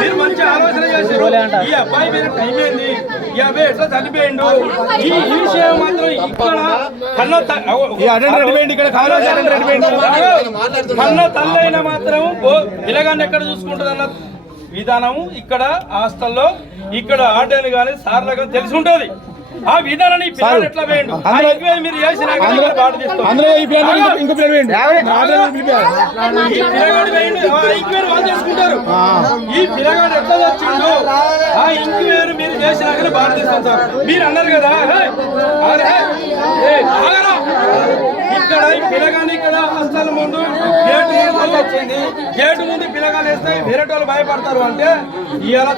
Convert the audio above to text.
మీరు మంచి ఆలోచన చేశారు. ఈ అబ్బాయి మీద టైం ఏంది, ఈ అబ్బాయి ఎట్లా చనిపోయిండు, ఈ విషయం మాత్రం ఇక్కడ కన్న తల్లైన మాత్రం పిల్లగాన్ని ఎక్కడ చూసుకుంటుంది అన్న విధానం ఇక్కడ హాస్టల్లో ఇక్కడ ఆర్డర్ కానీ సార్లు కానీ తెలిసి ఉంటుంది. ఆ విధానాన్ని ఎట్లా వేయండి మీరు చేసిన చేసుకుంటారు. ఈ పిల్లగాడు ఎట్లా వచ్చిండు ఆ ఇంక్వైరీ మీరు చేసినాకనే భారతీస్తాం సార్. మీరు అన్నారు కదా ఇక్కడ ఈ పిల్లగాని ఇక్కడ హాస్టల్ ముందు గేటు ముందు వచ్చింది. గేటు ముందు పిల్లగాలు వేస్తే వేరే వాళ్ళు భయపడతారు అంటే ఇవాళ